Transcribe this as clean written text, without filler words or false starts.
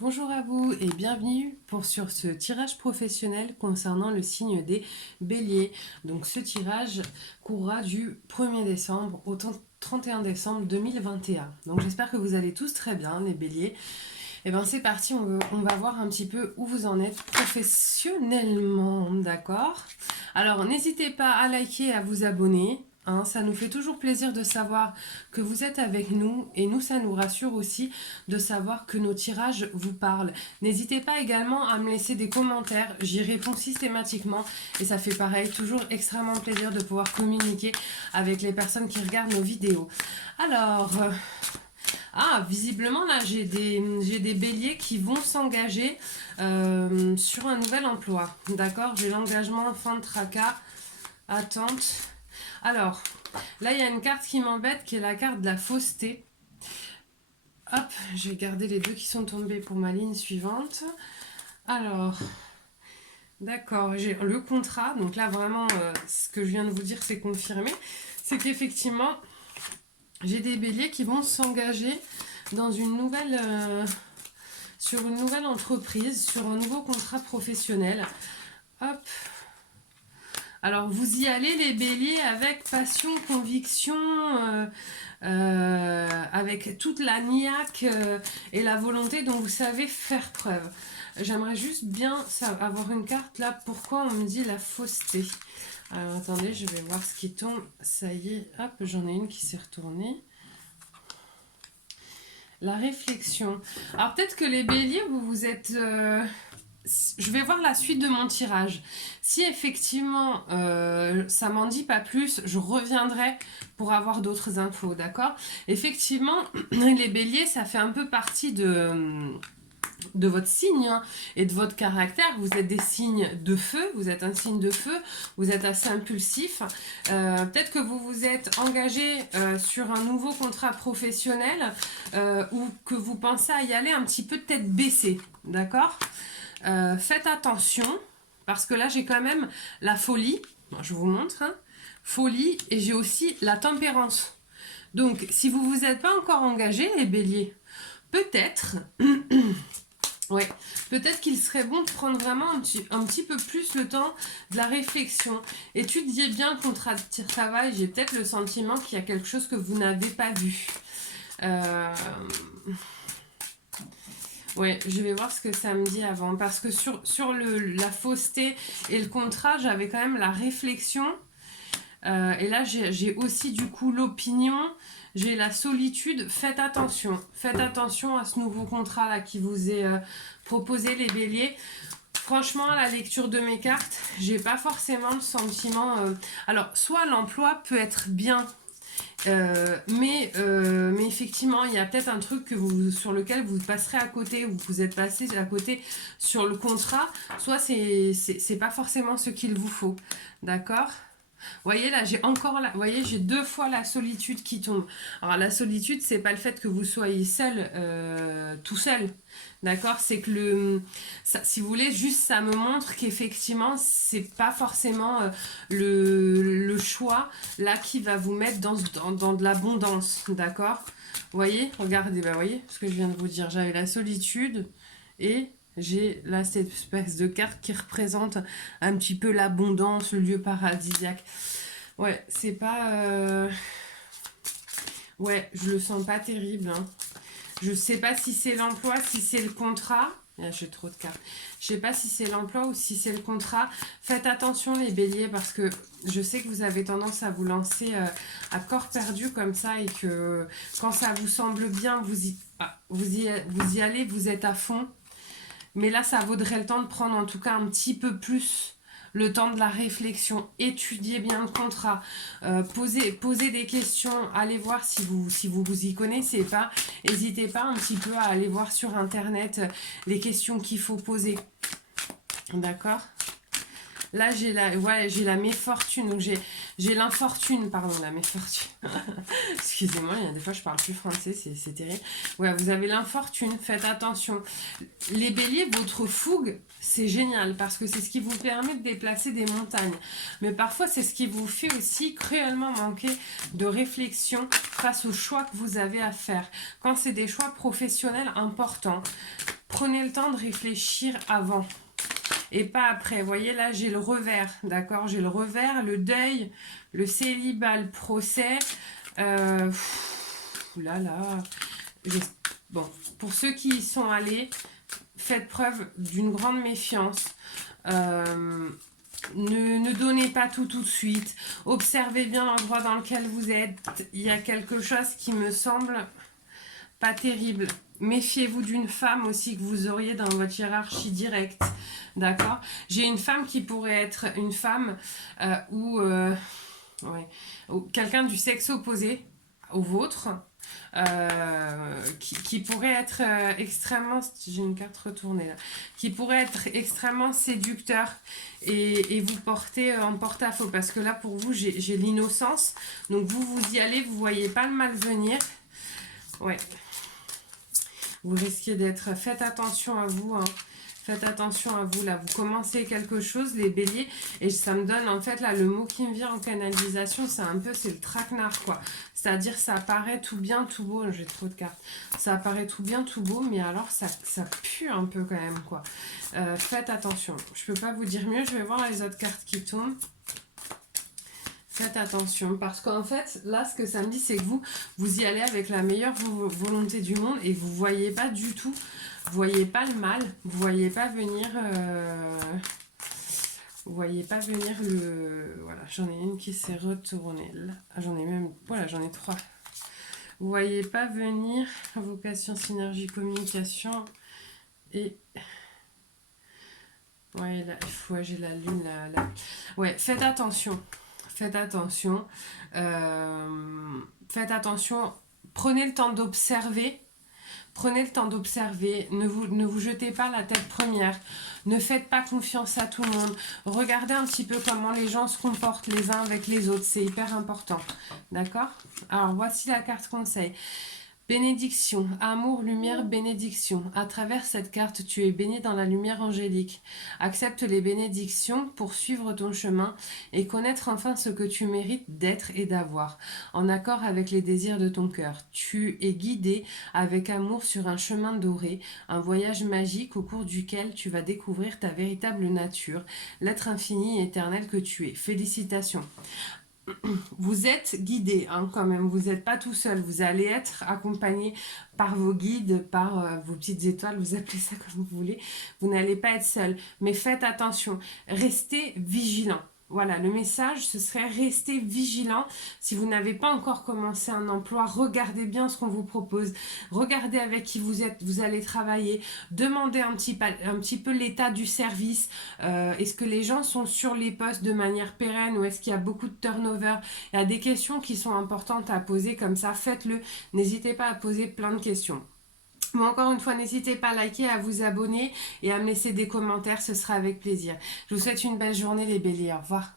Bonjour à vous et bienvenue sur ce tirage professionnel concernant le signe des béliers. Donc ce tirage courra du 1er décembre au 31 décembre 2021. Donc j'espère que vous allez tous très bien les béliers. Et bien c'est parti, on va voir un petit peu où vous en êtes professionnellement, d'accord? Alors n'hésitez pas à liker et à vous abonner. Hein, ça nous fait toujours plaisir de savoir que vous êtes avec nous et nous, ça nous rassure aussi de savoir que nos tirages vous parlent. N'hésitez pas également à me laisser des commentaires, j'y réponds systématiquement et ça fait pareil, toujours extrêmement plaisir de pouvoir communiquer avec les personnes qui regardent nos vidéos. Alors, visiblement là j'ai des béliers qui vont s'engager sur un nouvel emploi. D'accord, j'ai l'engagement, fin de tracas, attente. Alors, là il y a une carte qui m'embête qui est la carte de la fausseté. Hop, je vais garder les deux qui sont tombés pour ma ligne suivante. Alors, d'accord, j'ai le contrat. Donc là, vraiment, ce que je viens de vous dire, c'est confirmé. C'est qu'effectivement, j'ai des béliers qui vont s'engager dans une nouvelle, sur une nouvelle entreprise, sur un nouveau contrat professionnel. Hop. Alors, vous y allez, les béliers, avec passion, conviction, avec toute la niaque et la volonté dont vous savez faire preuve. J'aimerais juste bien avoir une carte là. Pourquoi on me dit la fausseté? Alors, attendez, je vais voir ce qui tombe. Ça y est, hop, j'en ai une qui s'est retournée. La réflexion. Alors, peut-être que les béliers, vous êtes... je vais voir la suite de mon tirage. Si effectivement ça m'en dit pas plus, je reviendrai pour avoir d'autres infos, d'accord? Effectivement, les béliers, ça fait un peu partie de votre signe hein, et de votre caractère. Vous êtes des signes de feu, vous êtes un signe de feu, vous êtes assez impulsif. Peut-être que vous vous êtes engagé sur un nouveau contrat professionnel ou que vous pensez à y aller un petit peu tête baissée, d'accord? Faites attention, parce que là j'ai quand même la folie, je vous montre, hein, folie, et j'ai aussi la tempérance. Donc si vous vous êtes pas encore engagé, les béliers, peut-être, ouais, peut-être qu'il serait bon de prendre vraiment un petit peu plus le temps de la réflexion. Étudiez bien le contrat de travail, j'ai peut-être le sentiment qu'il y a quelque chose que vous n'avez pas vu. Ouais, je vais voir ce que ça me dit avant. Parce que sur la fausseté et le contrat, j'avais quand même la réflexion. Et là, j'ai aussi du coup l'opinion. J'ai la solitude. Faites attention. Faites attention à ce nouveau contrat-là qui vous est proposé, les béliers. Franchement, à la lecture de mes cartes, j'ai pas forcément le sentiment... Alors, soit l'emploi peut être bien mais effectivement, il y a peut-être un truc sur lequel vous passerez à côté, ou vous êtes passé à côté sur le contrat, soit c'est pas forcément ce qu'il vous faut. D'accord? Vous voyez là, vous voyez, j'ai deux fois la solitude qui tombe. Alors la solitude, c'est pas le fait que vous soyez seul, tout seul. D'accord? C'est que si vous voulez, juste ça me montre qu'effectivement, c'est pas forcément le choix là qui va vous mettre dans de l'abondance. D'accord? Vous voyez? Regardez, vous voyez ce que je viens de vous dire. J'avais la solitude et j'ai là cette espèce de carte qui représente un petit peu l'abondance, le lieu paradisiaque. Ouais, c'est pas... Ouais, je le sens pas terrible. Hein. Je sais pas si c'est l'emploi, si c'est le contrat. Ah, j'ai trop de cartes. Je sais pas si c'est l'emploi ou si c'est le contrat. Faites attention les béliers parce que je sais que vous avez tendance à vous lancer à corps perdu comme ça et que quand ça vous semble bien, vous y allez, vous êtes à fond. Mais là, ça vaudrait le temps de prendre en tout cas un petit peu plus le temps de la réflexion. Étudiez bien le contrat. Posez des questions. Allez voir si vous y connaissez pas. N'hésitez pas un petit peu à aller voir sur Internet les questions qu'il faut poser. D'accord ? Là, j'ai la méfortune, donc j'ai l'infortune, pardon, la méfortune. Excusez-moi, il y a des fois je parle plus français, c'est terrible. Ouais, vous avez l'infortune, faites attention. Les béliers, votre fougue, c'est génial parce que c'est ce qui vous permet de déplacer des montagnes. Mais parfois, c'est ce qui vous fait aussi cruellement manquer de réflexion face aux choix que vous avez à faire. Quand c'est des choix professionnels importants. Prenez le temps de réfléchir avant et pas après. Vous voyez, là, j'ai le revers, d'accord? J'ai le revers, le deuil, le célibat, le procès. Là, là. Bon, pour ceux qui y sont allés, faites preuve d'une grande méfiance. Ne donnez pas tout de suite. Observez bien l'endroit dans lequel vous êtes. Il y a quelque chose qui me semble pas terrible. Méfiez-vous d'une femme aussi que vous auriez dans votre hiérarchie directe. D'accord? J'ai une femme qui pourrait être une femme ou quelqu'un du sexe opposé au vôtre. Qui pourrait être extrêmement, j'ai une carte retournée là, qui pourrait être extrêmement séducteur et vous porter en porte-à-faux, parce que là pour vous j'ai l'innocence, donc vous y allez, vous voyez pas le mal venir. Ouais, vous risquez d'être, faites attention à vous, hein. Faites attention à vous, là, vous commencez quelque chose, les béliers, et ça me donne, en fait, là, le mot qui me vient en canalisation, c'est le traquenard, quoi. C'est-à-dire, ça apparaît tout bien, tout beau, j'ai trop de cartes, ça apparaît tout bien, tout beau, mais alors, ça pue un peu, quand même, quoi. Faites attention, je peux pas vous dire mieux, je vais voir les autres cartes qui tombent. Faites attention, parce qu'en fait, là, ce que ça me dit, c'est que vous y allez avec la meilleure volonté du monde, et vous voyez pas du tout, vous voyez pas le mal, vous voyez pas venir, vous voyez pas venir le, voilà, j'en ai une qui s'est retournée, là, j'en ai même, voilà, j'en ai 3. Vous voyez pas venir vocation, synergie, communication, et ouais, là, j'ai la lune, là. Ouais, faites attention. Faites attention. Faites attention. Prenez le temps d'observer. Prenez le temps d'observer. Ne vous jetez pas la tête première. Ne faites pas confiance à tout le monde. Regardez un petit peu comment les gens se comportent les uns avec les autres. C'est hyper important. D'accord? Alors, voici la carte conseil. Bénédiction, amour, lumière, bénédiction. À travers cette carte, tu es béni dans la lumière angélique. Accepte les bénédictions pour suivre ton chemin et connaître enfin ce que tu mérites d'être et d'avoir, en accord avec les désirs de ton cœur. Tu es guidé avec amour sur un chemin doré, un voyage magique au cours duquel tu vas découvrir ta véritable nature, l'être infini et éternel que tu es. Félicitations. Vous êtes guidé, hein, quand même, vous n'êtes pas tout seul, vous allez être accompagné par vos guides, par vos petites étoiles, vous appelez ça comme vous voulez, vous n'allez pas être seul, mais faites attention, restez vigilant. Voilà, le message, ce serait rester vigilant. Si vous n'avez pas encore commencé un emploi, regardez bien ce qu'on vous propose. Regardez avec qui vous êtes, vous allez travailler. Demandez un petit peu l'état du service. Est-ce que les gens sont sur les postes de manière pérenne ou est-ce qu'il y a beaucoup de turnover? Il y a des questions qui sont importantes à poser comme ça. Faites-le. N'hésitez pas à poser plein de questions. Bon, encore une fois, n'hésitez pas à liker, à vous abonner et à me laisser des commentaires, ce sera avec plaisir. Je vous souhaite une belle journée les béliers, au revoir.